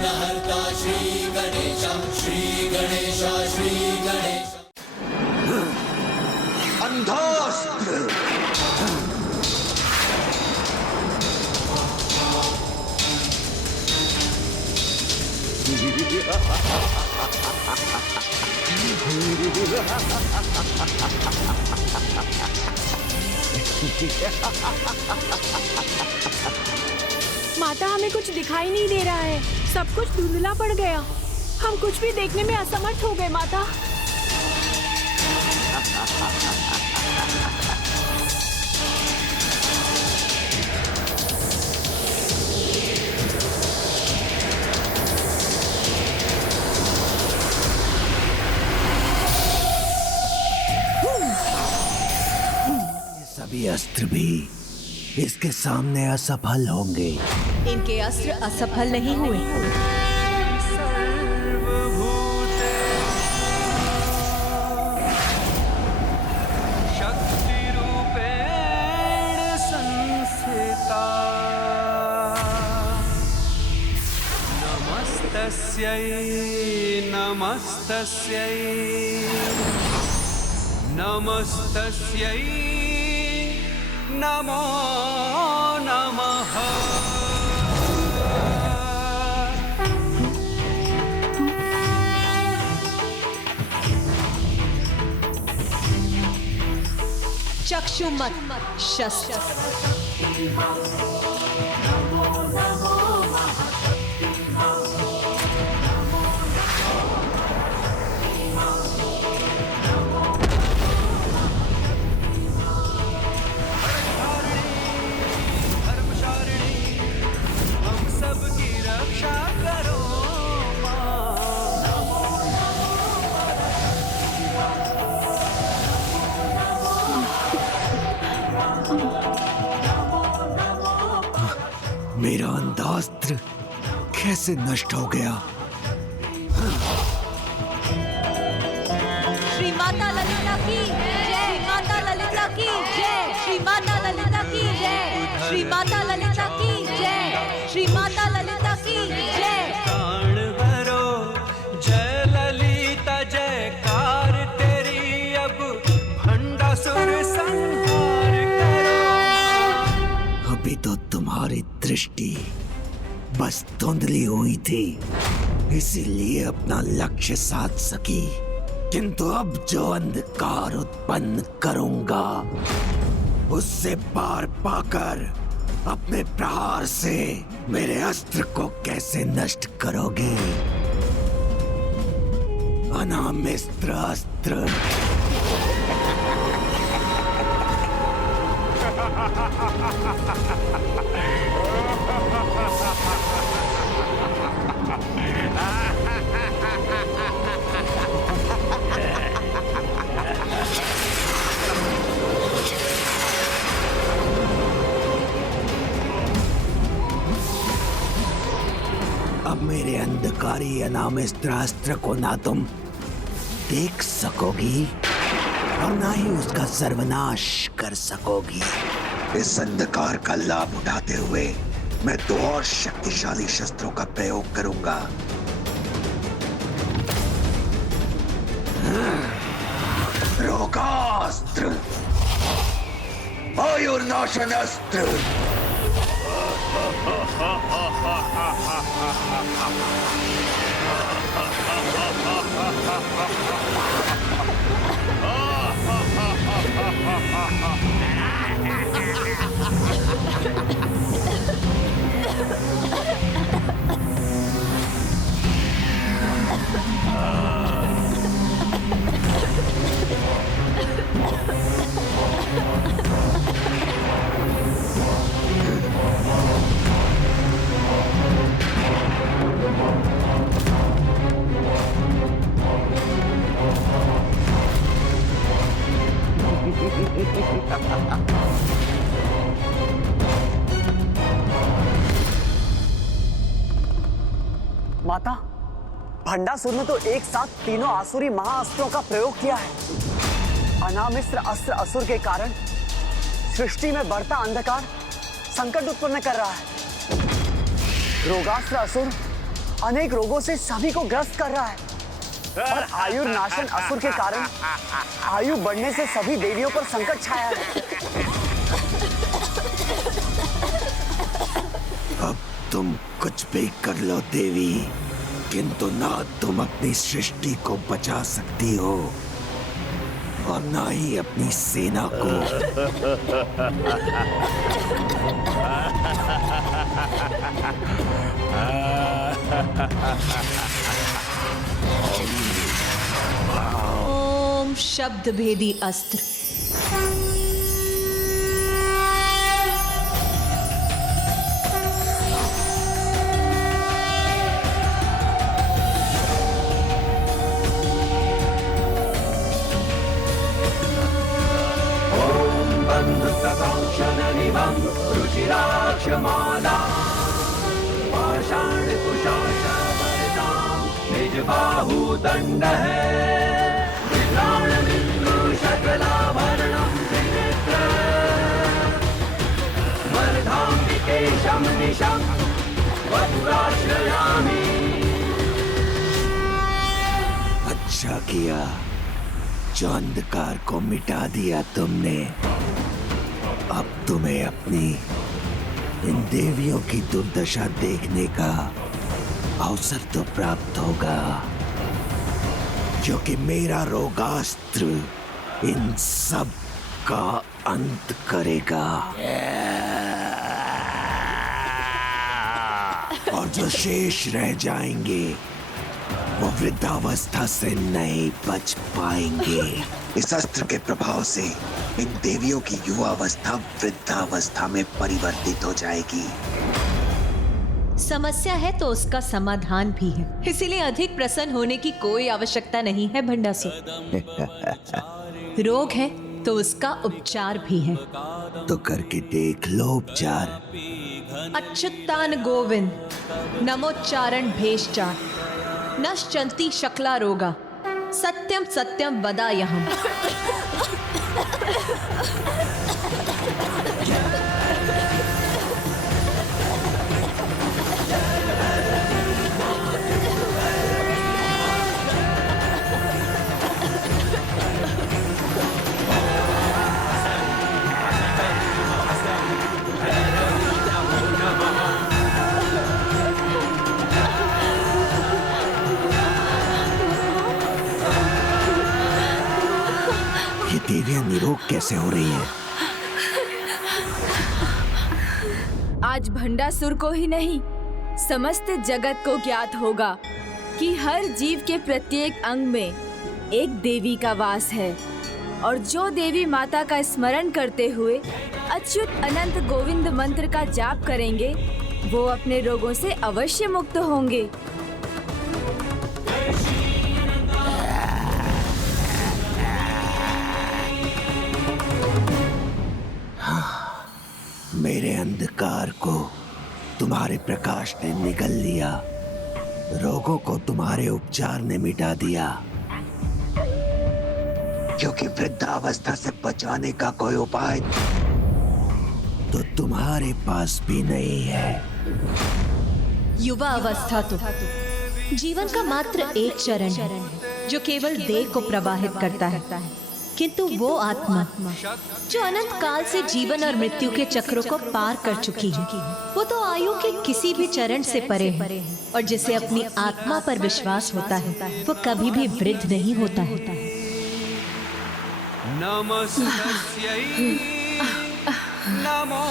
विघ्नहर्ता श्री गणेश, श्री गणेश, श्री गणेश। अंधास्त्र। माता, हमें कुछ दिखाई नहीं दे रहा है, सब कुछ धुंधला पड़ गया। हम कुछ भी देखने में असमर्थ हो गए माता। सभी अस्त्र भी इसके सामने असफल होंगे। इनके अस्त्र असफल नहीं हुए। शक्ति रूपेण संस्थिता नमस्तस्यै नमस्तस्यै नमस्तस्यै नमो नमः। चक्षुमत शस्त्र। मेरा अंधास्त्र कैसे नष्ट हो गया? श्री माता ललिता की जय, माता ललिता की जय, श्री माता ललिता की जय, श्री माता ललिता की जय, श्री माता ललिता की जय। प्राण भरो जय ललिता जयकार तेरी, अब भंडासुर संहार करो। अभी तो तुम्हारी दृष्टि बस धुंधली हुई थी, इसीलिए अपना लक्ष्य साध सकी, किंतु अब जो अंधकार उत्पन्न करूंगा उससे पार पाकर अपने प्रहार से मेरे अस्त्र को कैसे नष्ट करोगे? अनामिस्त्र अस्त्र। अब मेरे अंधकारी अनामिस्त्र अस्त्र को ना तुम देख सकोगी और ना ही उसका सर्वनाश कर सकोगी। इस अंधकार का लाभ उठाते हुए मैं दो और शक्तिशाली शस्त्रों का प्रयोग करूंगा। रोगास्त्र, आयुर्नाशन अस्त्र। माता, भंडासुर ने तो एक साथ तीनों आसुरी महाअस्त्रों का प्रयोग किया है। अनामिस्त्र अस्त्र असुर के कारण सृष्टि में बढ़ता अंधकार संकट उत्पन्न कर रहा है। रोगास्त्र असुर अनेक रोगों से सभी को ग्रस्त कर रहा है और आयुर्नाशन असुर के कारण आयु बढ़ने से सभी देवियों पर संकट छाया है। अब तुम कुछ भी कर लो देवी, किंतु ना तुम अपनी सृष्टि को बचा सकती हो और ना ही अपनी सेना को। ओम शब्द भेदी अस्त्र। रुचिराक्षमाला पाषाणकुशाशवरदां निज बाहुदण्ड है विक्राणबिन्दु शकलाभरणं त्रिनेत्र वर्धाम्बिकेशं निशं वपुराश्रयामि। अच्छा किया जो अंधकार को मिटा दिया तुमने। अब तुम्हें अपनी इन देवियों की दुर्दशा देखने का अवसर तो प्राप्त होगा, क्योंकि मेरा रोगास्त्र इन सब का अंत करेगा और जो शेष रह जाएंगे वो वृद्धावस्था से नहीं बच पाएंगे। इस अस्त्र के प्रभाव से इन देवियों की युवावस्था वृद्धावस्था में परिवर्तित हो जाएगी। समस्या है तो उसका समाधान भी है, इसीलिए अधिक प्रसन्न होने की कोई आवश्यकता नहीं है भंडासुर। रोग है तो उसका उपचार भी है। तो करके देख लो उपचार। अच्युतान गोविंद नमोच्चारण भेषचार नश्चंती शकला रोगा सत्यम सत्यम वदायहम्। देवियां निरोग कैसे हो रही हैं? आज भंडासुर को ही नहीं समस्त जगत को ज्ञात होगा कि हर जीव के प्रत्येक अंग में एक देवी का वास है और जो देवी माता का स्मरण करते हुए अच्युत अनंत गोविंद मंत्र का जाप करेंगे वो अपने रोगों से अवश्य मुक्त होंगे। मेरे अंधकार को तुम्हारे प्रकाश ने निगल लिया, रोगों को तुम्हारे उपचार ने मिटा दिया, क्योंकि वृद्धावस्था से बचाने का कोई उपाय तो तुम्हारे पास भी नहीं है। युवा अवस्था तो जीवन का मात्र एक चरण है जो केवल देह को प्रवाहित करता है, किंतु वो आत्मा जो अनंत काल से जीवन और मृत्यु के चक्रों को पार कर चुकी है, वो तो आयु के किसी भी चरण से परे है और जिसे अपनी आत्मा पर विश्वास होता है वो कभी भी वृद्ध नहीं होता है। नमस्तस्यै नमो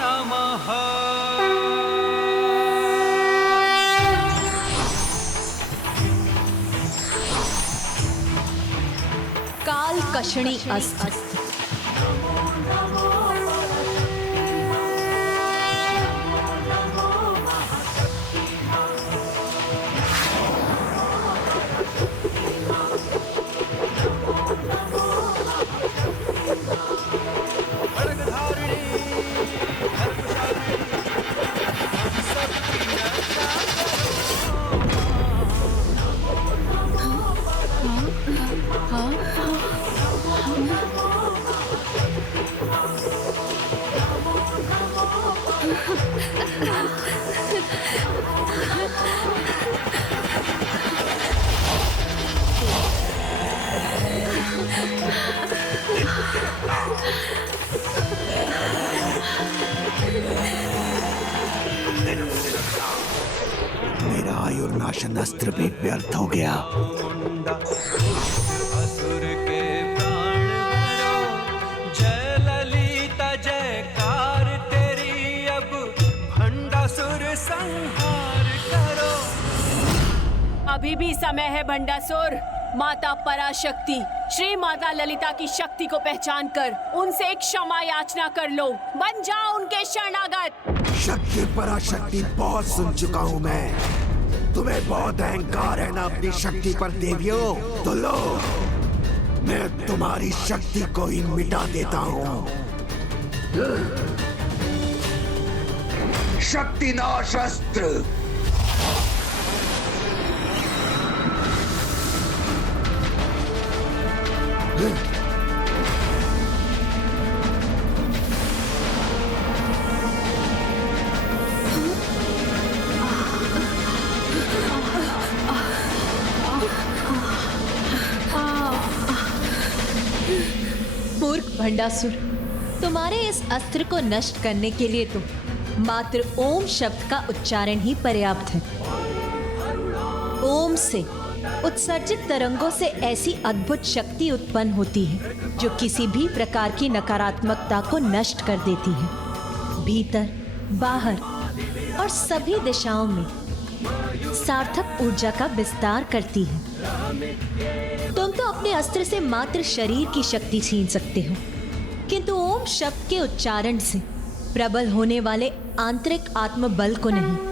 नमः। काल कषणी अस्त्र। मेरा आयुर्नाशन अस्त्र भी व्यर्थ हो गया। असुर के प्राण हरो, जय ललिता जयकार तेरी, अब भंडासुर संहार करो। अभी भी समय है भंडासुर। माता पराशक्ति श्री माता ललिता की शक्ति को पहचान कर उनसे एक क्षमा याचना कर लो। बन जाओ उनके शरणागत। शक्ति पराशक्ति बहुत सुन चुका हूँ मैं। तुम्हें बहुत अहंकार है ना अपनी शक्ति पर देवियों। तो लो, मैं तुम्हारी शक्ति को ही मिटा देता हूँ। शक्ति नाश अस्त्र। मूर्ख भंडासुर, तुम्हारे इस अस्त्र को नष्ट करने के लिए तो मात्र ओम शब्द का उच्चारण ही पर्याप्त है। ओम से उत्सर्जित तरंगों से ऐसी अद्भुत शक्ति उत्पन्न होती है जो किसी भी प्रकार की नकारात्मकता को नष्ट कर देती है। भीतर, बाहर और सभी दिशाओं में सार्थक ऊर्जा का विस्तार करती है। तुम तो अपने अस्त्र से मात्र शरीर की शक्ति छीन सकते हो, किंतु ओम शब्द के उच्चारण से प्रबल होने वाले आंतरिक आत्मबल को नहीं।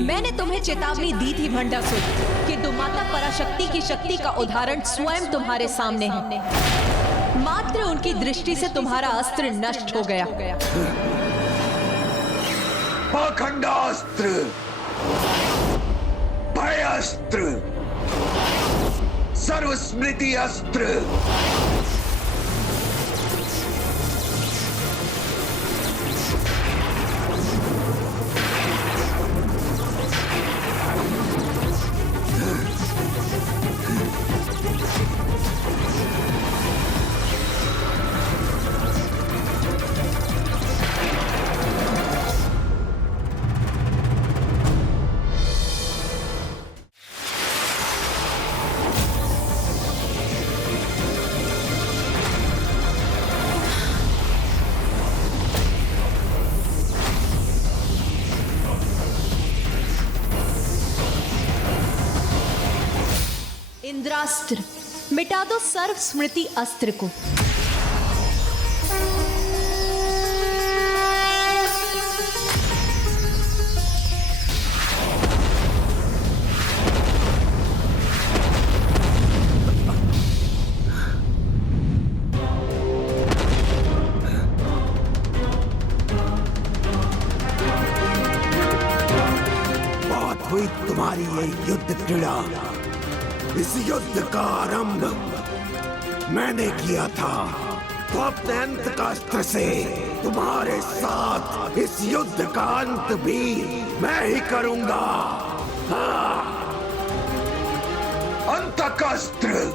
मैंने तुम्हें चेतावनी दी थी भंडासुर, किंतु माता पराशक्ति की शक्ति का उदाहरण स्वयं तुम्हारे सामने है। मात्र उनकी दृष्टि से तुम्हारा अस्त्र नष्ट हो गया। पाखंडास्त्र, भयास्त्र, सर्वस्मृति अस्त्र। इंद्रास्त्र, मिटा दो सर्व स्मृति अस्त्र को। बहुत हुई तुम्हारी ये युद्ध क्रीड़ा। इस युद्ध का आरंभ मैंने किया था, तो अपने अंत का अस्त्र से तुम्हारे साथ इस युद्ध का अंत भी मैं ही करूंगा। हाँ। अंत का अस्त्र।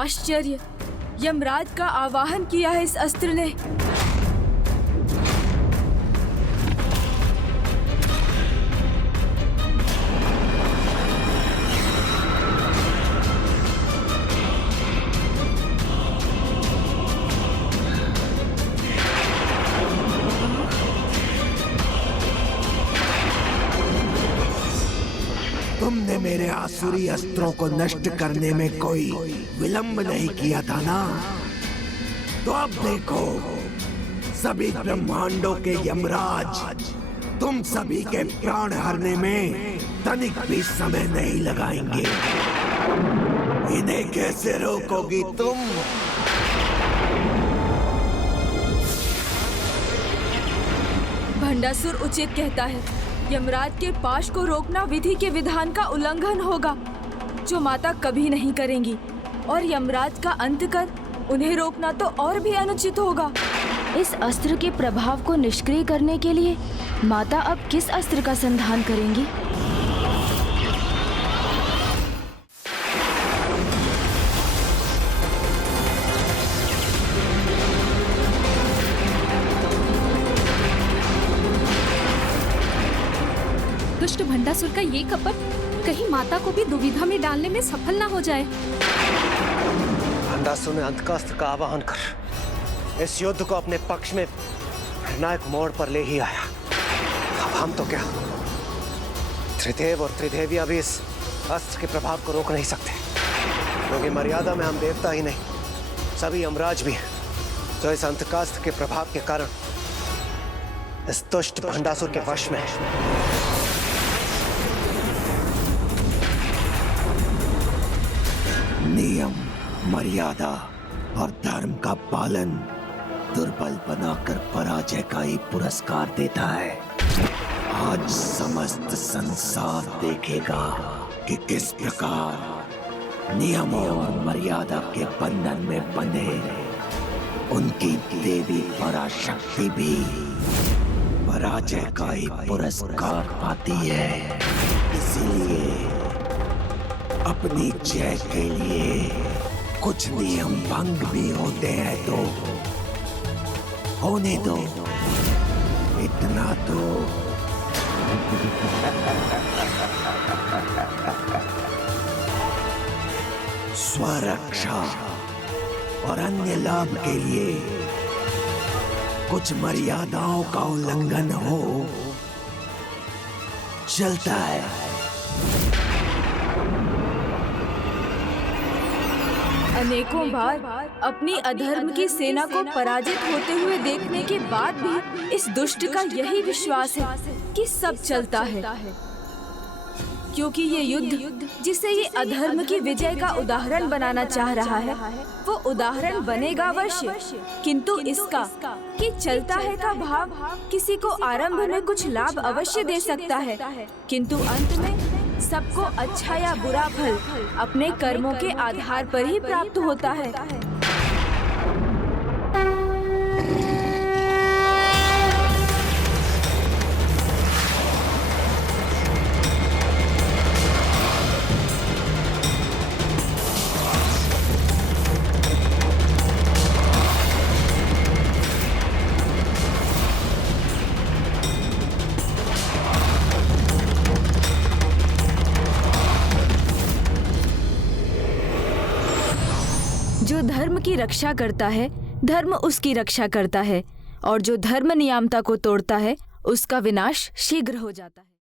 आश्चर्य! यमराज का आवाहन किया है इस अस्त्र ने। तुमने मेरे आसुरी अस्त्रों को नष्ट करने में कोई विलंब नहीं किया था ना? तो अब देखो, सभी ब्रह्मांडों के यमराज तुम सभी के प्राण हरने में तनिक भी समय नहीं लगाएंगे। इन्हें कैसे रोकोगी तुम? भंडासुर उचित कहता है। यमराज के पाश को रोकना विधि के विधान का उल्लंघन होगा, जो माता कभी नहीं करेंगी। और यमराज का अंत कर उन्हें रोकना तो और भी अनुचित होगा। इस अस्त्र के प्रभाव को निष्क्रिय करने के लिए माता अब किस अस्त्र का संधान करेंगी? दुष्ट भंडासुर का ये कपट कहीं माता को भी दुविधा में डालने में सफल ना हो जाए। भंडासुर ने अंतकास्त्र का आवाहन कर इस युद्ध को अपने पक्ष में निर्णायक मोड़ पर ले ही आया। अब हम तो क्या, त्रिदेव और त्रिदेवियां भी इस अस्त्र के प्रभाव को रोक नहीं सकते, क्योंकि मर्यादा में हम देवता ही नहीं, सभी यमराज भी जो इस अंतकास्त्र के प्रभाव के कारण इस दुष्ट भंडासुर के वश में है। नियम, मर्यादा और धर्म का पालन दुर्बल बनाकर पराजय का ही पुरस्कार देता है। आज समस्त संसार देखेगा कि किस प्रकार नियमों और मर्यादा के बंधन में बंधे उनकी देवी पराशक्ति भी पराजय का ही पुरस्कार पाती है। इसीलिए अपनी जय के लिए कुछ नियम भंग भी होते हैं तो होने दो, इतना तो। स्वरक्षा और अन्य लाभ के लिए कुछ मर्यादाओं का उल्लंघन हो चलता है। अनेकों बार अपनी अधर्म की सेना को पराजित होते हुए देखने के बाद भी इस दुष्ट का यही विश्वास है कि सब चलता है, क्योंकि ये युद्ध जिसे ये अधर्म की विजय का उदाहरण बनाना चाह रहा है, वो उदाहरण बनेगा अवश्य, किंतु इसका कि चलता है का भाव किसी को आरंभ में कुछ लाभ अवश्य दे सकता है, किंतु अंत में सबको अच्छा या बुरा फल अपने कर्मों के आधार पर ही प्राप्त होता है। जो धर्म की रक्षा करता है, धर्म उसकी रक्षा करता है, और जो धर्म नियामता को तोड़ता है, उसका विनाश शीघ्र हो जाता है।